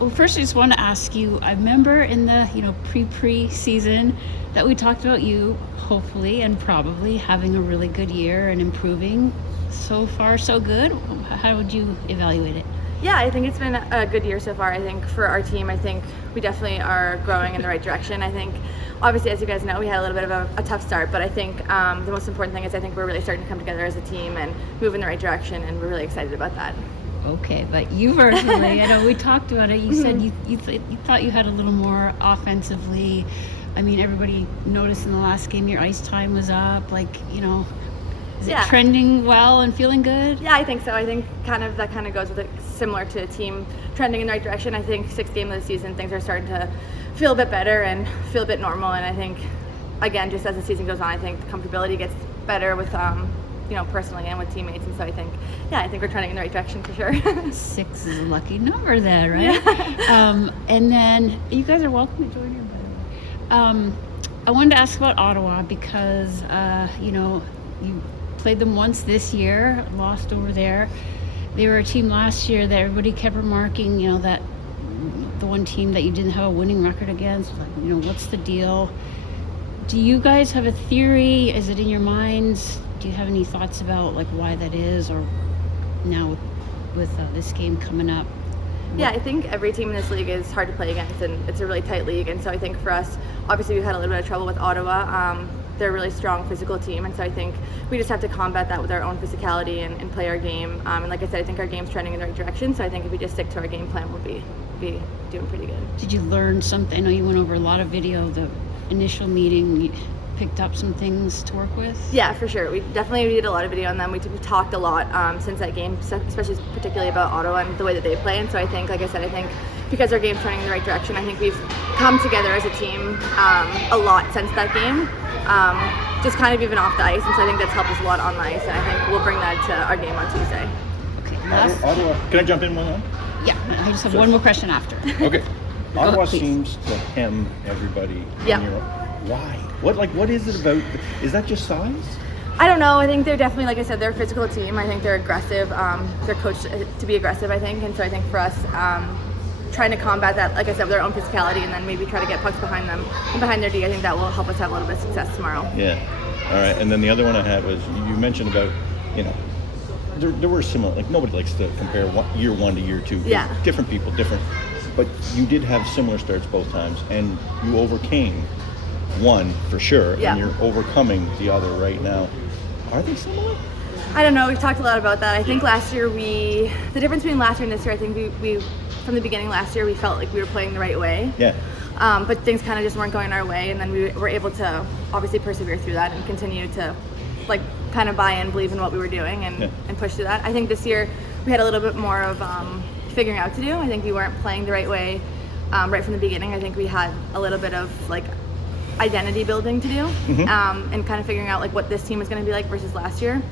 Well, first I just want to ask you, I remember in the, pre-season that we talked about you hopefully and probably having a really good year and improving. So far, so good. How would you evaluate it? Yeah, I think it's been a good year so far. I think for our team, I think we definitely are growing in the right direction. I think, obviously, as you guys know, we had a little bit of a tough start, but I think the most important thing is I think we're really starting to come together as a team and move in the right direction, and we're really excited about that. Okay, but you personally, I know we talked about it. You said you thought you had a little more offensively. I mean, everybody noticed in the last game your ice time was up. Is it trending well and feeling good? Yeah, I think so. I think that kind of goes with it, similar to a team trending in the right direction. I think 6th game of the season, things are starting to feel a bit better and feel a bit normal. And I think, again, just as the season goes on, I think the comfortability gets better with, personally and with teammates. And so I think we're trending in the right direction for sure. 6 is a lucky number then, right? Yeah. And then you guys are welcome to join here, by the way. I wanted to ask about Ottawa because, you played them once this year, lost over there. They were a team last year that everybody kept remarking, that the one team that you didn't have a winning record against, what's the deal? Do you guys have a theory? Is it in your minds? Do you have any thoughts about why that is, or now with this game coming up? Yeah, I think every team in this league is hard to play against, and it's a really tight league. And so I think for us, obviously we've had a little bit of trouble with Ottawa. They're a really strong physical team, and so I think we just have to combat that with our own physicality and play our game. And like I said, I think our game's trending in the right direction, so I think if we just stick to our game plan, we'll be doing pretty good. Did you learn something? I know you went over a lot of video, the initial meeting. You picked up some things to work with? Yeah, for sure. We did a lot of video on them. We talked a lot since that game, especially particularly about Ottawa and the way that they play. And so I think, like I said, because our game's trending in the right direction, I think we've come together as a team a lot since that game. Just kind of even off the ice, and so I think that's helped us a lot on the ice, and I think we'll bring that to our game on Tuesday. Okay, Ottawa. Can I jump in one more? Yeah, I just have one more question after. Okay. Ottawa seems to hem everybody. Yeah. Why? What is it about? Is that just size? I don't know. I think they're definitely, like I said, they're a physical team. I think they're aggressive. They're coached to be aggressive, I think, and so I think for us, trying to combat that, like I said, with our own physicality, and then maybe try to get pucks behind them and behind their D. I think that will help us have a little bit of success tomorrow. Yeah. All right. And then the other one I had was you mentioned about, there were similar. Nobody likes to compare year 1 to year 2. Yeah. Different people, different. But you did have similar starts both times, and you overcame one for sure, yeah. And you're overcoming the other right now. Are they similar? I don't know. We've talked a lot about that. I think last year the difference between last year and this year, I think we from the beginning last year, we felt like we were playing the right way. Yeah. But things kind of just weren't going our way, and then we were able to obviously persevere through that and continue to kind of buy in, believe in what we were doing, and push through that. I think this year we had a little bit more of figuring out to do. I think we weren't playing the right way right from the beginning. I think we had a little bit of identity building to do, and kind of figuring out what this team is going to be like versus last year.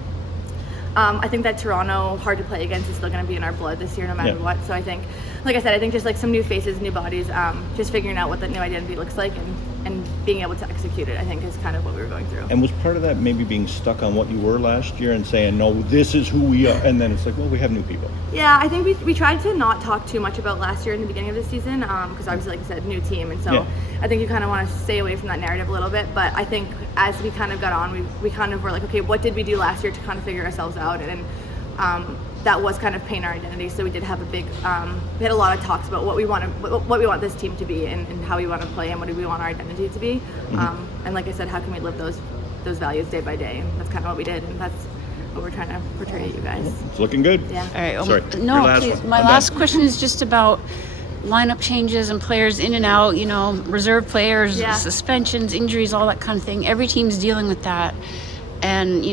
I think that Toronto, hard to play against, is still going to be in our blood this year no matter what. So I think, like I said, I think just some new faces, new bodies, just figuring out what that new identity looks like and being able to execute it, I think is kind of what we were going through. And was part of that maybe being stuck on what you were last year and saying, no, this is who we are, and then it's we have new people? Yeah, I think we tried to not talk too much about last year in the beginning of the season, because obviously, like I said, new team, and so I think you kind of want to stay away from that narrative a little bit. But I think as we kind of got on, we kind of were okay, what did we do last year to kind of figure ourselves out? And that was kind of paint our identity. So we did have we had a lot of talks about what we want this team to be, and how we want to play, and what do we want our identity to be. And like I said, how can we live those values day by day? And that's kind of what we did, and that's what we're trying to portray to you guys. It's looking good. Yeah. All right. Sorry. No, please. My last question is just about lineup changes and players in and out, reserve players, suspensions, injuries, all that kind of thing. Every team's dealing with that. And,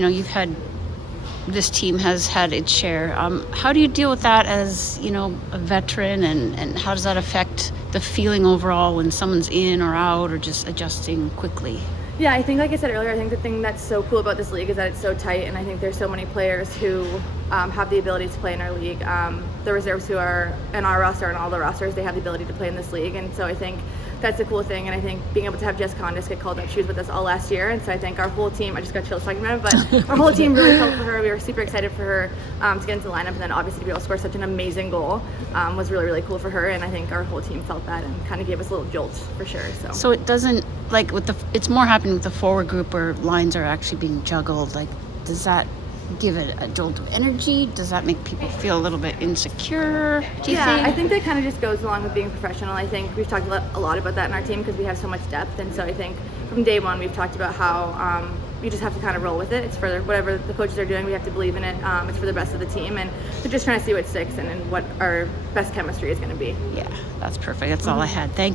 this team has had its share. How do you deal with that as, a veteran, and how does that affect the feeling overall when someone's in or out or just adjusting quickly? Yeah, I think, like I said earlier, I think the thing that's so cool about this league is that it's so tight, and I think there's so many players who have the ability to play in our league. The reserves who are in our roster and all the rosters, they have the ability to play in this league, and so I think that's a cool thing. And I think being able to have Jess Condis get called up, she was with us all last year, and so I think our whole team, I just got chills talking about it, but our whole team really felt for her. We were super excited for her to get into the lineup, and then obviously to be able to score such an amazing goal was really, really cool for her. And I think our whole team felt that and kind of gave us a little jolt for sure. So it doesn't, like with it's more happening with the forward group where lines are actually being juggled. Like, does that give it a jolt of energy? Does that make people feel a little bit insecure, do you think? I think that kind of just goes along with being professional. I think we've talked a lot about that in our team because we have so much depth, and so I think from day one we've talked about how you just have to kind of roll with it. It's for whatever the coaches are doing, we have to believe in it. It's for the best of the team, and we're just trying to see what sticks and what our best chemistry is going to be. Yeah, that's perfect. That's all I had. Thank